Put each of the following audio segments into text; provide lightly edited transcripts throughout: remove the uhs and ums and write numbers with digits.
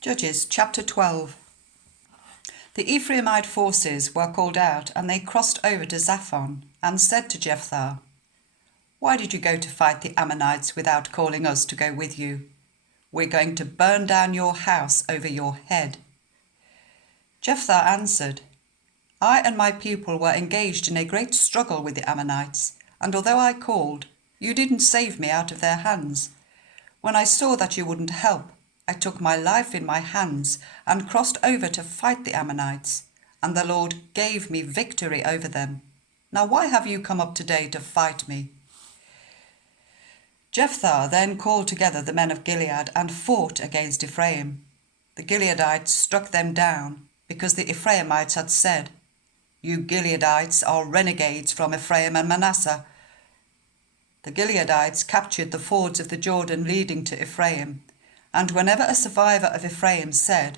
Judges chapter 12. The Ephraimite forces were called out, and they crossed over to Zaphon and said to Jepthah, "Why did you go to fight the Ammonites without calling us to go with you? We're going to burn down your house over your head." Jepthah answered, "I and my people were engaged in a great struggle with the Ammonites, and although I called, you didn't save me out of their hands. When I saw that you wouldn't help, I took my life in my hands and crossed over to fight the Ammonites, and the Lord gave me victory over them. Now why have you come up today to fight me?" Jepthah then called together the men of Gilead and fought against Ephraim. The Gileadites struck them down, because the Ephraimites had said, "You Gileadites are renegades from Ephraim and Manasseh." The Gileadites captured the fords of the Jordan leading to Ephraim, and whenever a survivor of Ephraim said,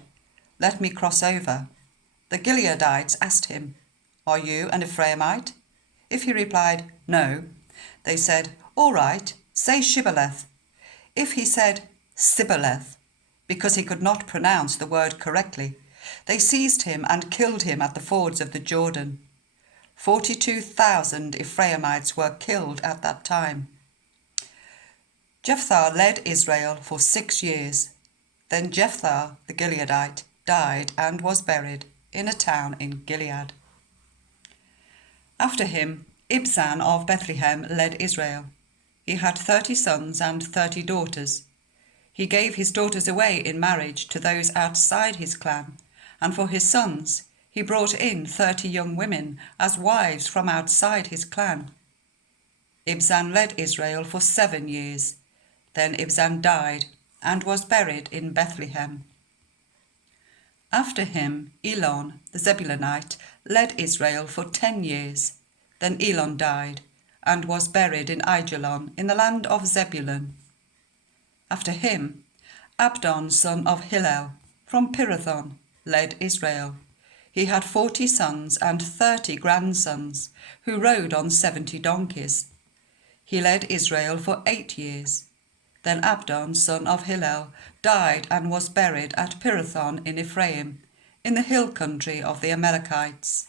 "Let me cross over," the Gileadites asked him, "Are you an Ephraimite?" If he replied, "No," they said, "All right, say Shibboleth." If he said Sibboleth, because he could not pronounce the word correctly, they seized him and killed him at the fords of the Jordan. 42,000 Ephraimites were killed at that time. Jepthah led Israel for 6 years. Then Jepthah the Gileadite died and was buried in a town in Gilead. After him, Ibzan of Bethlehem led Israel. He had 30 sons and 30 daughters. He gave his daughters away in marriage to those outside his clan, and for his sons he brought in 30 young women as wives from outside his clan. Ibzan led Israel for 7 years. Then Ibzan died and was buried in Bethlehem. After him, Elon the Zebulunite led Israel for 10 years. Then Elon died and was buried in Aijalon in the land of Zebulun. After him, Abdon son of Hillel from Pirathon led Israel. He had 40 sons and 30 grandsons who rode on 70 donkeys. He led Israel for 8 years. Then Abdon son of Hillel died and was buried at Pirathon in Ephraim, in the hill country of the Amalekites.